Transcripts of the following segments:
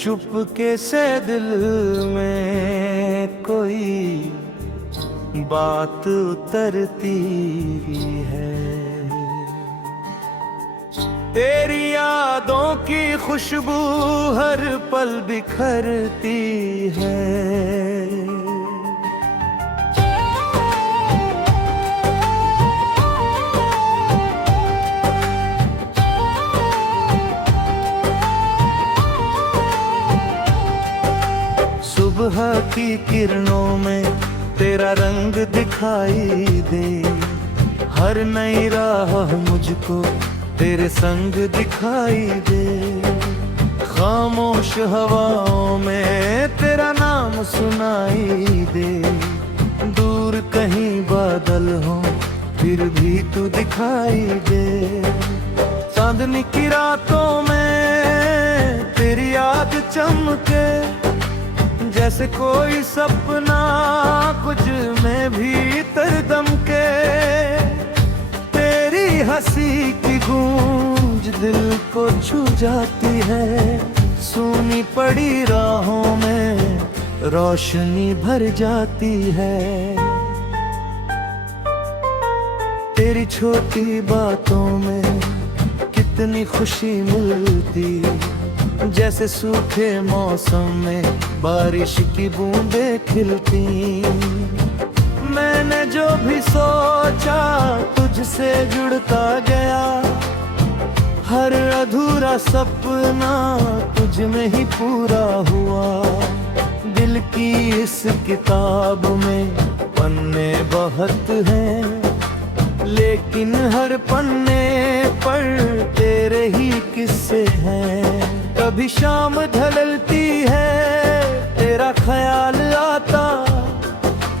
चुपके से दिल में कोई बात उतरती है। तेरी यादों की खुशबू हर पल बिखरती है। सुबह की किरणों में तेरा रंग दिखाई दे, हर नई राह मुझको तेरे संग दिखाई दे। खामोश हवाओं में तेरा नाम सुनाई दे, दूर कहीं बादल हो फिर भी तू दिखाई दे। चांदनी की रातों में तेरी याद चमके, जैसे कोई सपना कुछ में भीतर दमके। तेरी हंसी की गूंज दिल को छू जाती है, सूनी पड़ी राहों में रोशनी भर जाती है। तेरी छोटी बातों में कितनी खुशी मिलती, जैसे सूखे मौसम में बारिश की बूंदें खिलती। मैंने जो भी सोचा तुझसे जुड़ता गया, हर अधूरा सपना तुझ में ही पूरा हुआ। दिल की इस किताब में पन्ने बहुत हैं, लेकिन हर पन्ने पर तेरे ही किस्से हैं। कभी शाम ढलती है तेरा ख्याल आता,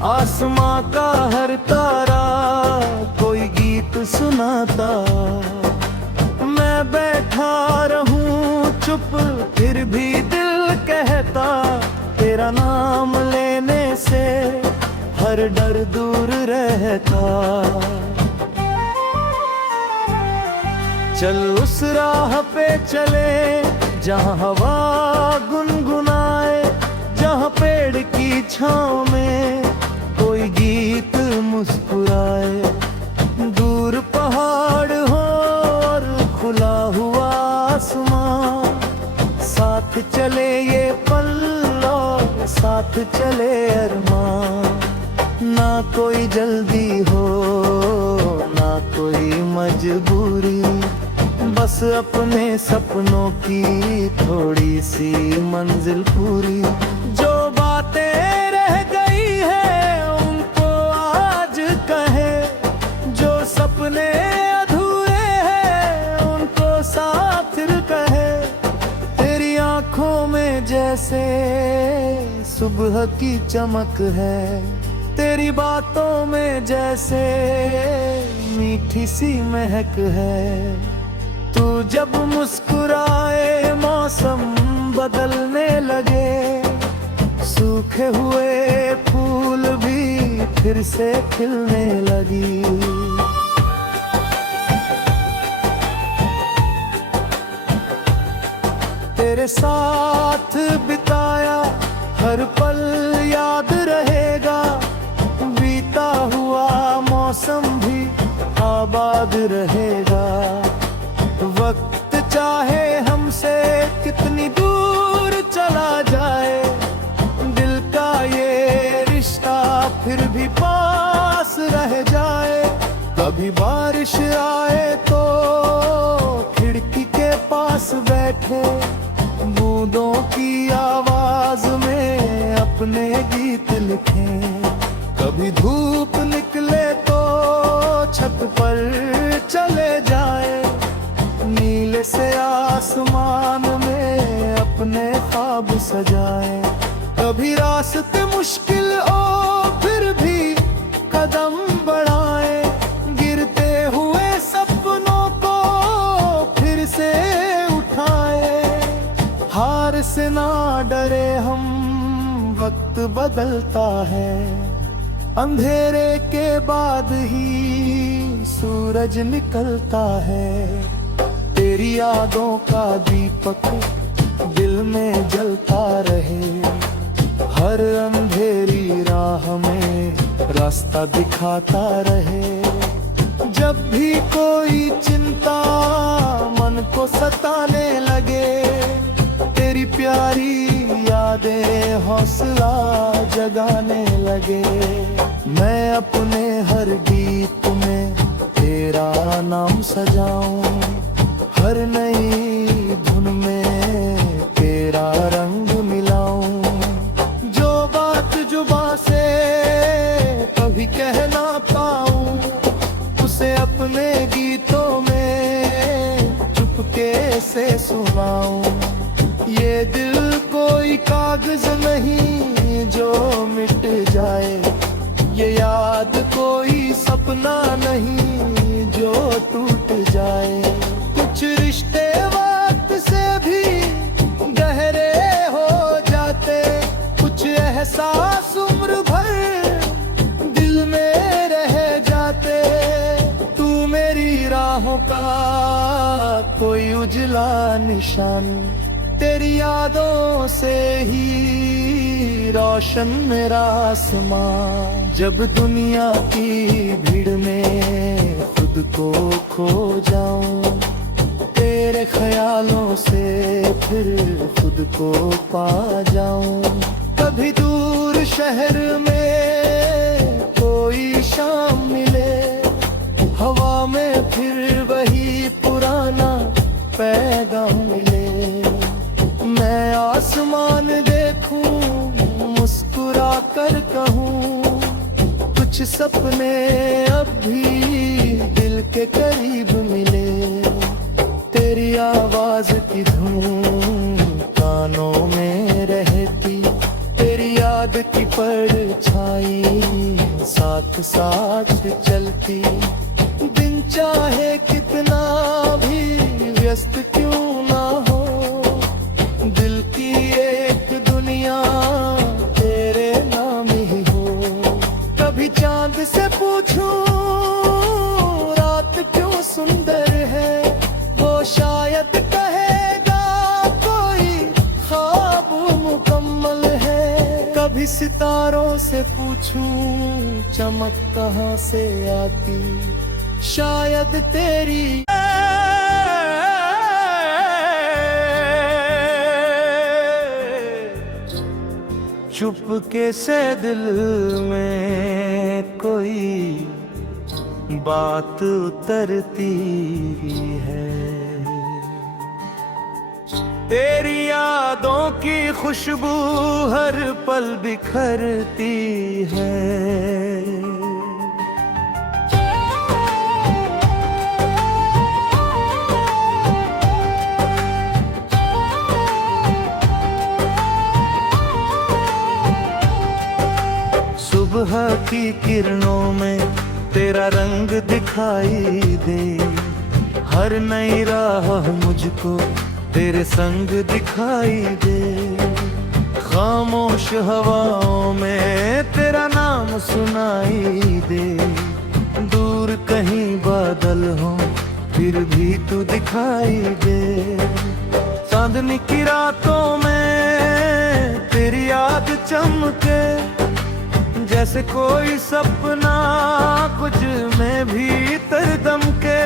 आसमां का हर तारा कोई गीत सुनाता। मैं बैठा रहूं चुप फिर भी दिल कहता, तेरा नाम लेने से हर डर दूर रहता। चल उस राह पे चले जहाँ हवा गुनगुनाए, जहाँ पेड़ की छाँव में कोई गीत मुस्कुराए। दूर पहाड़ हो और खुला हुआ आसमां, साथ चले ये पल और साथ चले अरमान। ना कोई जल्दी हो ना कोई मजबूरी, बस अपने सपनों की थोड़ी सी मंजिल पूरी। जो बातें रह गई है उनको आज कहे, जो सपने अधूरे हैं उनको साथ कहे। तेरी आंखों में जैसे सुबह की चमक है, तेरी बातों में जैसे मीठी सी महक है। तू जब मुस्कुराए मौसम बदलने लगे, सूखे हुए फूल भी फिर से खिलने लगी। तेरे साथ बिताया हर पल याद रहेगा, बीता हुआ मौसम भी आबाद रहेगा। वक्त चाहे हमसे कितनी दूर चला जाए, दिल का ये रिश्ता फिर भी पास रह जाए। कभी बारिश आए तो खिड़की के पास बैठे, बूंदों की आवाज में अपने गीत लिखें। कभी धूप निकले तो छत पर चले जाए, नीले से आसमान में अपने ख्वाब सजाए। कभी रास्ते मुश्किल हो फिर भी कदम बढ़ाए, गिरते हुए सपनों को फिर से उठाए। हार से ना डरे हम, वक्त बदलता है, अंधेरे के बाद ही सूरज निकलता है। तेरी यादों का दीपक दिल में जलता रहे, हर अंधेरी राह में रास्ता दिखाता रहे। जब भी कोई चिंता मन को सताने लगे, तेरी प्यारी यादें हौसला जगाने लगे। मैं अपने हर गीत में तेरा नाम सजाऊं, हर नई धुन में तेरा रंग मिलाऊं। जो बात जुबां से कभी कह ना पाऊं, उसे अपने गीतों में चुपके से सुनाऊं। ये दिल कोई कागज नहीं जो मिट जाए, ये याद कोई सपना नहीं जो टूट जाए। कुछ रिश्ते वक्त से भी गहरे हो जाते, कुछ एहसास उम्र भर दिल में रह जाते। तू मेरी राहों का कोई उजला निशान, तेरी यादों से ही रोशन मेरा आसमां। जब दुनिया की भीड़ में खुद को खो जाऊं, तेरे ख्यालों से फिर खुद को पा जाऊं। कभी दूर शहर में कोई शाम मिले, हवा में फिर वही पुराना पैगाम मिले। मैं आसमान देखूं, मुस्कुरा कर कहूं, कुछ सपने अब भी दिल के करीब मिले। तेरी आवाज की धूम कानों में रहती, तेरी याद की परछाई साथ साथ चलती। दिन चाहे कितना भी व्यस्त क्यों ना हो, दिल की एक दुनिया तेरे नाम ही हो। कभी चांद से पूछूं रात क्यों सुंदर है, वो शायद कहेगा कोई ख्वाब मुकम्मल है। कभी सितारों से पूछूं चमक कहाँ से आती, शायद तेरी चुपके से दिल में कोई बात उतरती है। तेरी यादों की खुशबू हर पल बिखरती है। सुबह की किरणों में तेरा रंग दिखाई दे, हर नई राह मुझको तेरे संग दिखाई दे। खामोश हवाओं में तेरा नाम सुनाई दे, दूर कहीं बादल हो फिर भी तू दिखाई दे। चांदनी की रातों में तेरी याद चमके, जैसे कोई सपना कुछ में भीतर दमके।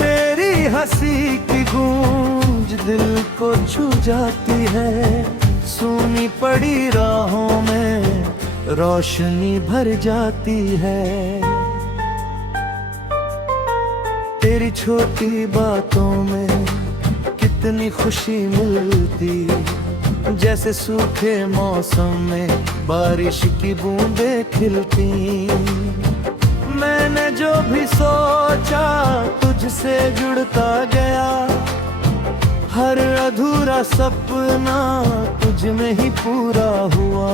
तेरी हंसी की गूंज दिल को छू जाती है, सूनी पड़ी राहों में रोशनी भर जाती है। तेरी छोटी बातों में कितनी खुशी मिलती, जैसे सूखे मौसम में बारिश की बूंदें खिलती। मैंने जो भी सोचा तुझसे जुड़ता गया, हर अधूरा सपना तुझ में ही पूरा हुआ।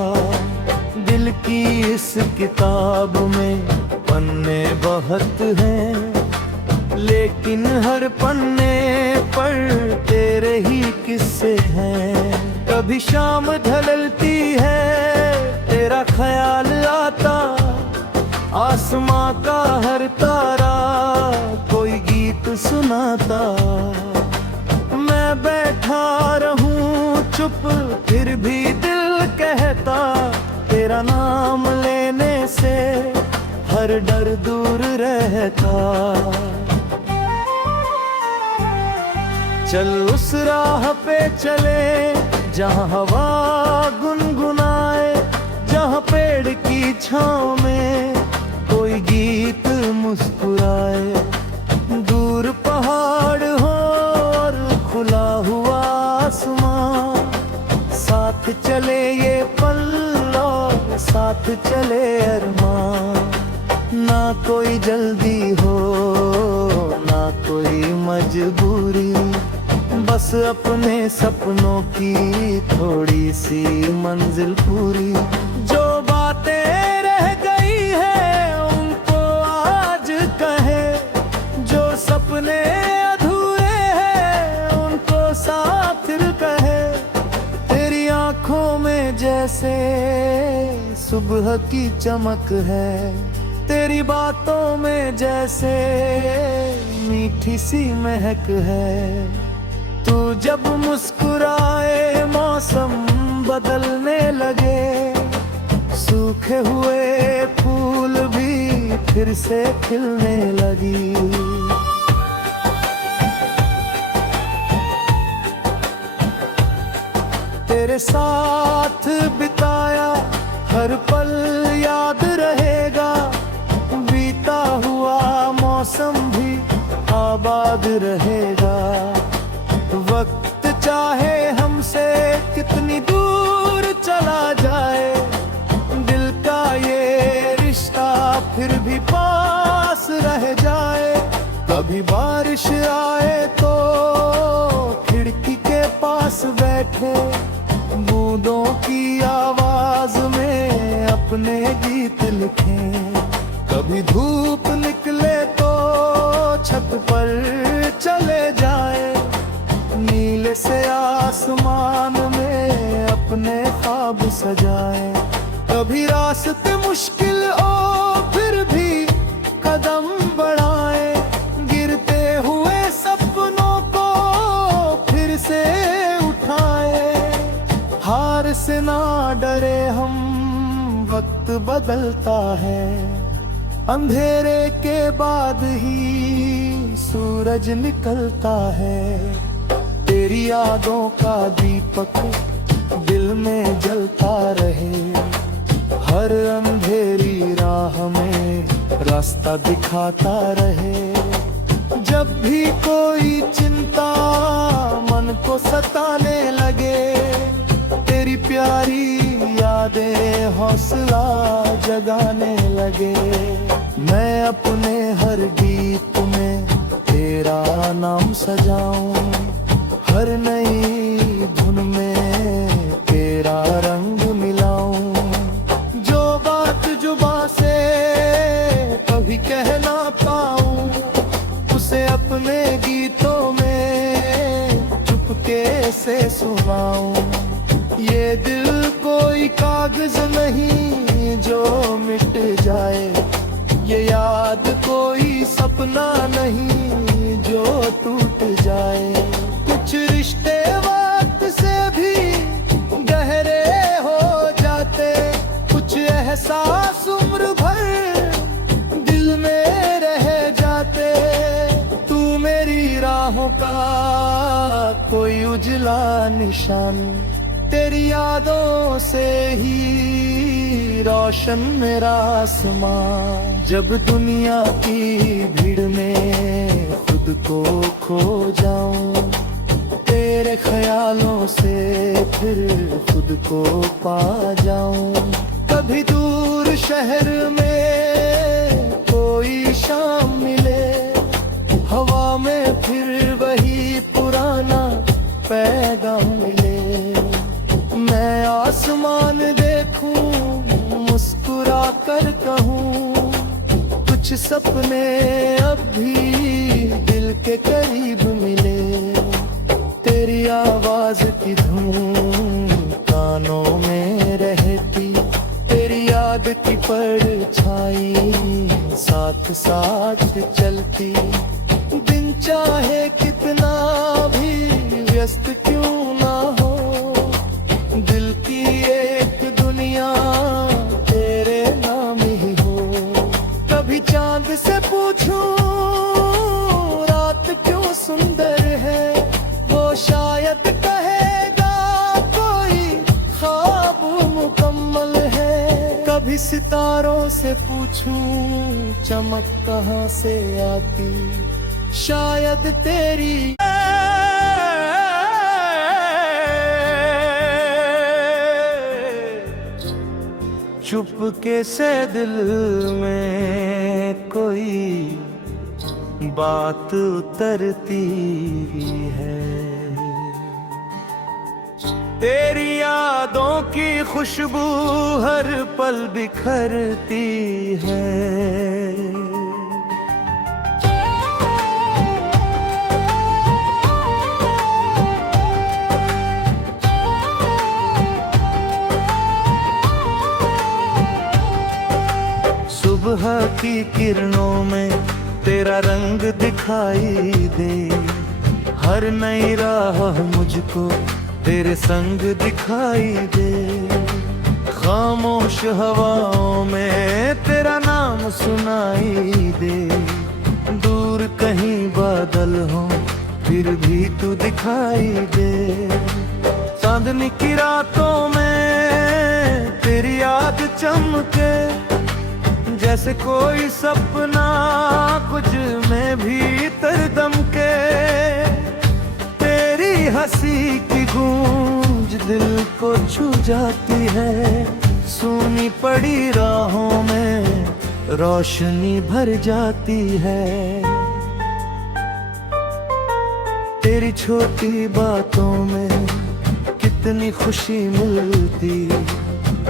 दिल की इस किताब में पन्ने बहुत हैं, लेकिन हर पन्ने पर तेरे ही किस्से हैं। कभी शाम ढलती है तेरा ख्याल आता, आसमां का हर तारा कोई गीत सुनाता। मैं बैठा रहूं चुप फिर भी दिल कहता, तेरा नाम लेने से हर डर दूर रहता। चल उस राह पे चले जहाँ हवा गुनगुनाए, जहाँ पेड़ की छाँव में कोई गीत मुस्कुराए। दूर पहाड़ हो और खुला हुआ आसमां, साथ चले ये पल और साथ चले अरमान। ना कोई जल्दी हो ना कोई मजबूरी, बस अपने सपनों की थोड़ी सी मंजिल पूरी। जो बातें रह गई है उनको आज कहे, जो सपने अधूरे हैं उनको साथ कहे। तेरी आंखों में जैसे सुबह की चमक है, तेरी बातों में जैसे मीठी सी महक है। तू जब मुस्कुराए मौसम बदलने लगे, सूखे हुए फूल भी फिर से खिलने लगी। तेरे साथ बिताया हर पल याद रहेगा, बीता हुआ मौसम भी आबाद रहेगा। वक्त चाहे हमसे कितनी दूर चला जाए, दिल का ये रिश्ता फिर भी पास रह जाए। कभी बारिश आए तो खिड़की के पास बैठे, बूंदों की आवाज में अपने गीत लिखें। कभी धूप निकले तो छत पर चले जाए, नीले से आसमान में अपने ख्वाब सजाए। कभी रास्ते मुश्किल हो फिर भी कदम बढ़ाए, गिरते हुए सपनों को फिर से उठाए। हार से ना डरे हम, वक्त बदलता है, अंधेरे के बाद ही सूरज निकलता है। तेरी यादों का दीपक दिल में जलता रहे, हर अंधेरी राह में रास्ता दिखाता रहे। जब भी कोई चिंता मन को सताने लगे, तेरी प्यारी यादें हौसला जगाने लगे। मैं अपने हर गीत में तेरा नाम सजाऊं, हर नई धुन में तेरा रंग मिलाऊं। जो बात जुबां से कभी कह ना पाऊं, उसे अपने गीतों में चुपके से सुनाऊं। ये दिल कोई कागज नहीं जो मिट जाए, ये याद कोई सपना नहीं जो टूट जाए। कुछ रिश्ते वक्त से भी गहरे हो जाते, कुछ एहसास उम्र भर दिल में रह जाते। तू मेरी राहों का कोई उजला निशान, तेरी यादों से ही रोशन मेरा आसमां। जब दुनिया की भीड़ में खुद को खो जाऊं, तेरे ख्यालों से फिर खुद को पा जाऊं। कभी दूर शहर में कोई शाम मिले, हवा में फिर वही पुराना पैगाम मिले। मैं आसमान देखूं मुस्कुरा कर कहूं, कुछ सपने अब भी दिल के करीब मिले। तेरी आवाज की धूम कानों में रहती, तेरी याद की परछाई साथ साथ चलती। दिन चाहे कितना भी व्यस्त क्यों ना हो, चांद से पूछूं रात क्यों सुंदर है, वो शायद कहेगा कोई ख्वाब मुकम्मल है। कभी सितारों से पूछूं चमक कहाँ से आती, शायद तेरी चुपके से दिल में कोई बात उतरती है। तेरी यादों की खुशबू हर पल बिखरती है। सुबह की किरणों में तेरा रंग दिखाई दे, हर नई राह मुझको तेरे संग दिखाई दे। खामोश हवाओं में तेरा नाम सुनाई दे, दूर कहीं बादल हो फिर भी तू दिखाई दे। चांदनी की रातों में तेरी याद चमके, जैसे कोई सपना कुछ में भीतर दमके। तेरी हंसी की गूंज दिल को छू जाती है, सूनी पड़ी राहों में रोशनी भर जाती है। तेरी छोटी बातों में कितनी खुशी मिलती,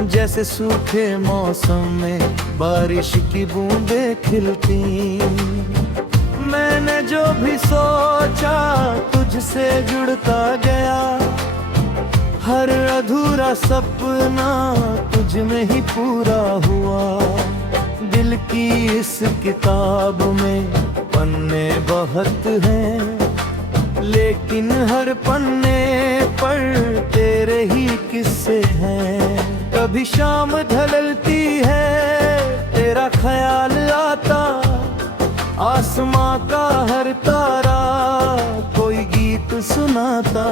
जैसे सूखे मौसम में बारिश की बूंदें खिलती। मैंने जो भी सोचा तुझसे जुड़ता गया, हर अधूरा सपना तुझ में ही पूरा हुआ। दिल की इस किताब में पन्ने बहुत हैं, लेकिन हर पन्ने पर तेरे ही किस्से हैं। कभी शाम ढलती है तेरा ख्याल आता, आसमां का हर तारा कोई गीत सुनाता।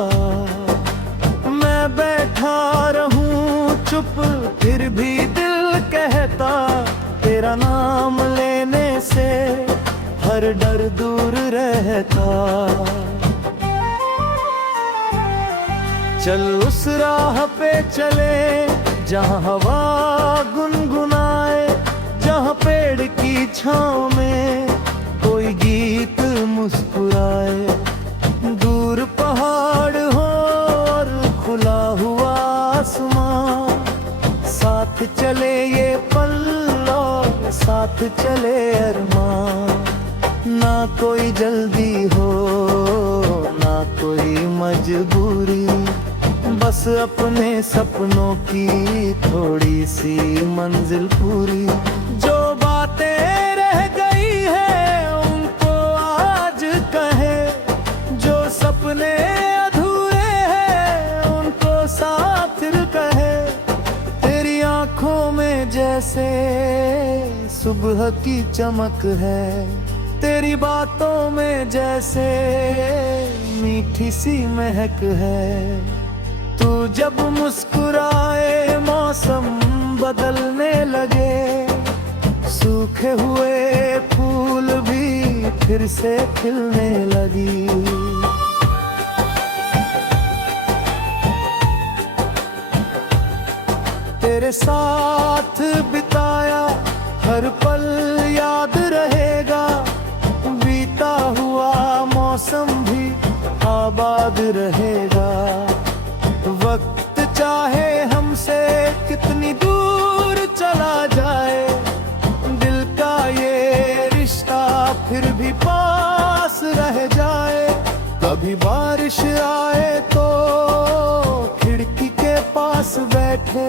मैं बैठा रहूं चुप फिर भी दिल कहता, तेरा नाम लेने से हर डर दूर रहता। चल उस राह पे चले जहाँ हवा गुनगुनाए, जहाँ पेड़ की छाँव में कोई गीत मुस्कुराए। दूर पहाड़ हो और खुला हुआ आसमां, साथ चले ये पल और साथ चले अरमान। ना कोई जल्दी हो ना कोई मजबूरी, बस अपने सपनों की थोड़ी सी मंजिल पूरी। जो बातें रह गई है उनको आज कहे, जो सपने अधूरे हैं उनको साथ कहे। तेरी आंखों में जैसे सुबह की चमक है, तेरी बातों में जैसे मीठी सी महक है। तू जब मुस्कुराए मौसम बदलने लगे, सूखे हुए फूल भी फिर से खिलने लगी। तेरे साथ बिताया हर पल याद रहेगा, बीता हुआ मौसम भी आबाद रहेगा। वक्त चाहे हमसे कितनी दूर चला जाए, दिल का ये रिश्ता फिर भी पास रह जाए। कभी बारिश आए तो खिड़की के पास बैठे,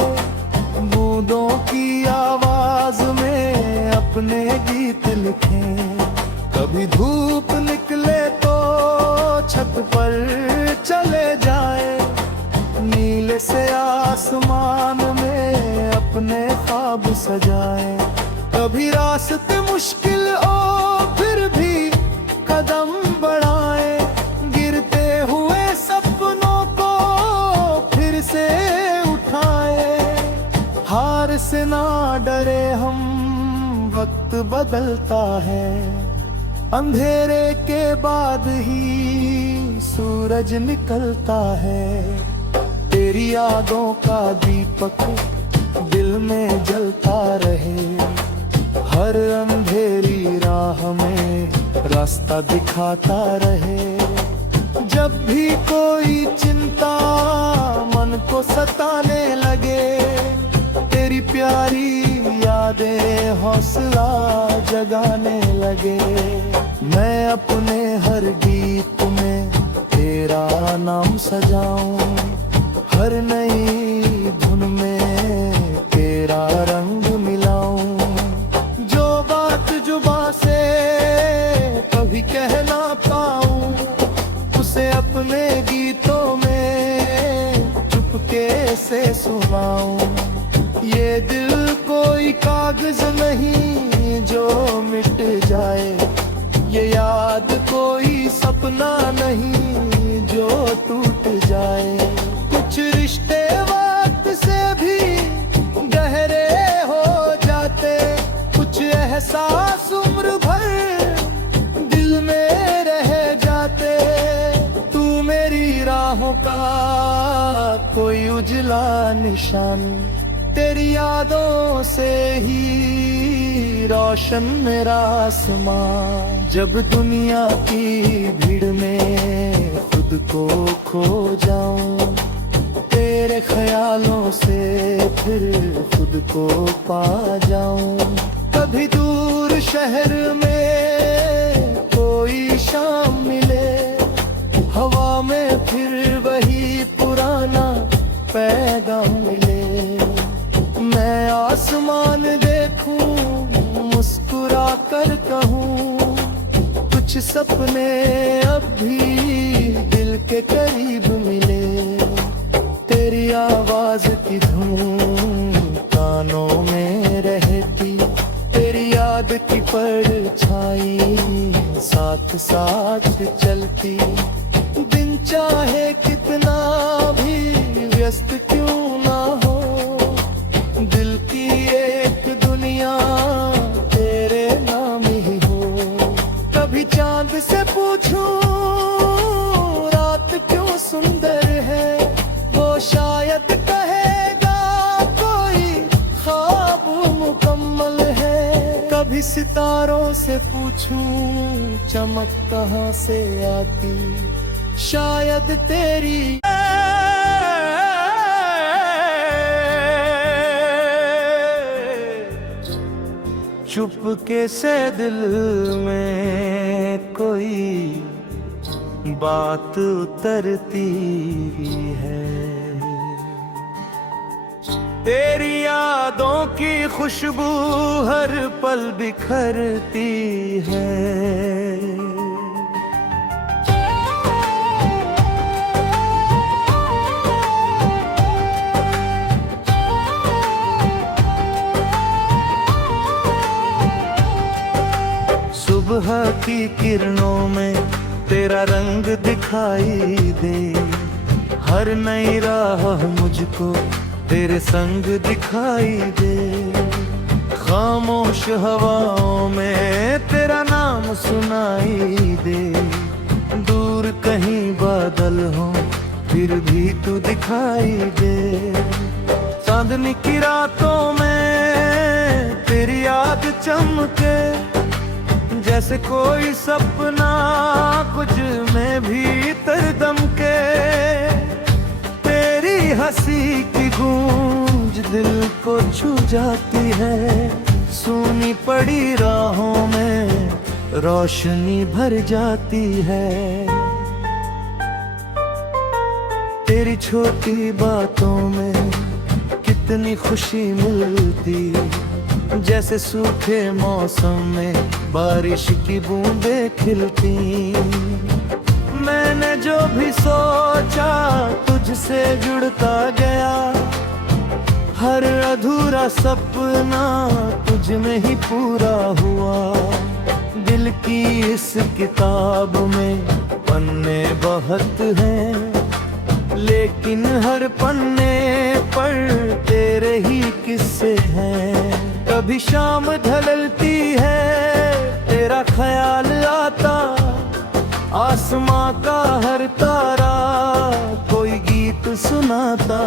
बूंदों की आवाज में अपने गीत लिखें। कभी धूप निकले तो छत पर चले जाए, नीले से आसमान में अपने ख्वाब सजाए। कभी रास्ते मुश्किल हो फिर भी कदम बढ़ाए, गिरते हुए सपनों को फिर से उठाए। हार से ना डरे हम, वक्त बदलता है, अंधेरे के बाद ही सूरज निकलता है। तेरी यादों का दीपक दिल में जलता रहे, हर अंधेरी राह में रास्ता दिखाता रहे। जब भी कोई चिंता मन को सताने लगे, तेरी प्यारी यादें हौसला जगाने लगे। मैं अपने हर गीत में तेरा नाम सजाऊं, हर नई धुन में तेरा रंग मिलाऊं। जो बात जुबां से कभी कह ना पाऊं, उसे अपने गीतों में चुपके से सुनाऊं। ये दिल कोई कागज नहीं जो मिट जाए, ये याद कोई सपना नहीं जो टूट जाए। कुछ रिश्ते वक्त से भी गहरे हो जाते, कुछ एहसास उम्र भर दिल में रह जाते। तू मेरी राहों का कोई उजला निशान, तेरी यादों से ही रोशन मेरा आसमां। जब दुनिया की भीड़ में खुद को खो जाऊं, तेरे ख्यालों से फिर खुद को पा जाऊं। कभी दूर शहर में कोई शाम मिले, हवा में फिर वही पुराना पैगाम मिले। मैं आसमान देखूं, मुस्कुरा कर कहूं, कुछ सपने अब भी दिल के करीब मिले। तेरी आवाज की धुन कानों में रहती, तेरी याद की परछाई साथ साथ चलती। दिन चाहे कितना भी व्यस्त क्यों ना हो, दिल की एक दुनिया तेरे नाम ही हो। कभी चांद से पूछूं रात क्यों सुंदर है, वो शायद कहेगा कोई ख्वाब मुकम्मल है। कभी सितारों से पूछूं चमक कहाँ से आती, शायद तेरी चुपके से दिल में कोई बात उतरती है। तेरी यादों की खुशबू हर पल बिखरती है। सुबह की किरणों में तेरा रंग दिखाई दे, हर नई राह मुझको तेरे संग दिखाई दे। खामोश हवाओं में तेरा नाम सुनाई दे, दूर कहीं बादल हो फिर भी तू दिखाई दे। चांदनी की रातों में तेरी याद चमके, जैसे कोई सपना कुछ में भीतर दमके। तेरी हंसी की गूंज दिल को छू जाती है, सूनी पड़ी राहों में रोशनी भर जाती है। तेरी छोटी बातों में कितनी खुशी मिलती, जैसे सूखे मौसम में बारिश की बूंदें खिलती। मैंने जो भी सोचा तुझसे जुड़ता गया, हर अधूरा सपना सपना तुझ में ही पूरा हुआ। दिल की इस किताब में पन्ने बहुत हैं, लेकिन हर पन्ने पर तेरे ही किस्से हैं। कभी शाम ढलती है तेरा ख्याल आता, आसमां का हर तारा कोई गीत सुनाता।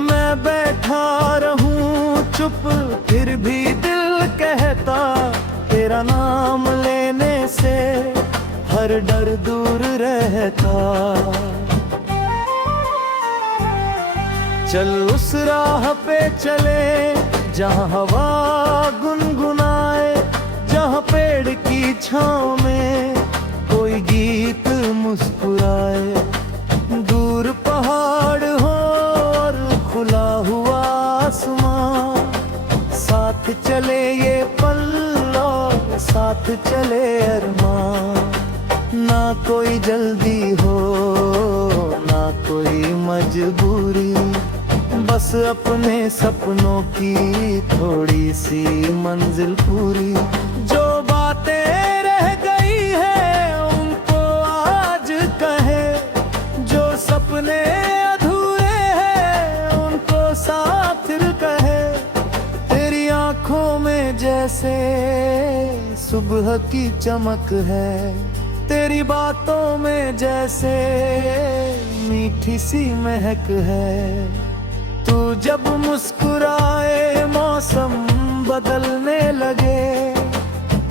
मैं बैठा रहूं चुप फिर भी दिल कहता, तेरा नाम लेने से हर डर दूर रहता। चल उस राह पे चले जहाँ हवा गुनगुनाए, जहाँ पेड़ की छाँव में कोई गीत मुस्कुराए। दूर पहाड़ हो और खुला हुआ आसमां, साथ चले ये पल और साथ चले अरमान। ना कोई जल्दी हो ना कोई मजबूरी, बस अपने सपनों की थोड़ी सी मंजिल पूरी। जो बातें रह गई है उनको आज कहे, जो सपने अधूरे हैं उनको साथ फिर कहे। तेरी आंखों में जैसे सुबह की चमक है, तेरी बातों में जैसे मीठी सी महक है। तू जब मुस्कुराए मौसम बदलने लगे,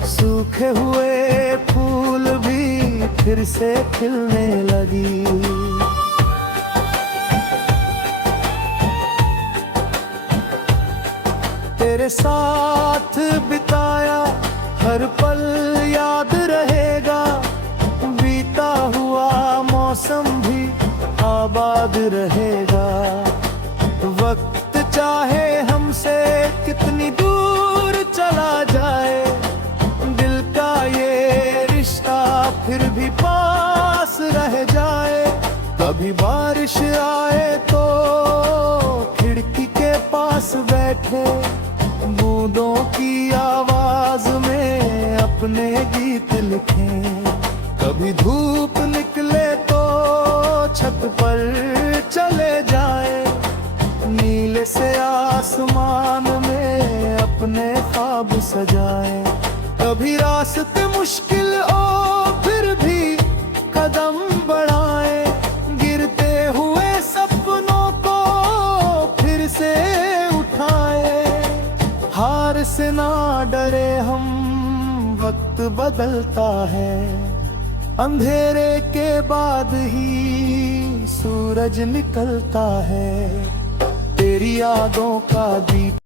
सूखे हुए फूल भी फिर से खिलने लगी। तेरे साथ बिताया हर पल याद रहेगा, बीता हुआ मौसम भी आबाद रहेगा। वक्त चाहे हमसे कितनी दूर चला जाए, दिल का ये रिश्ता फिर भी पास रह जाए। कभी बारिश आए तो खिड़की के पास बैठे, बूंदों की आवाज में अपने गीत लिखें। कभी धूप निकले तो छत पर चले जाए, नीले से आसमान में अपने ख्वाब सजाए। कभी रास्ते मुश्किल हो फिर भी कदम बढ़ाए, गिरते हुए सपनों को फिर से उठाए। हार से ना डरे हम, वक्त बदलता है, अंधेरे के बाद ही सूरज निकलता है। तेरी यादों का दीप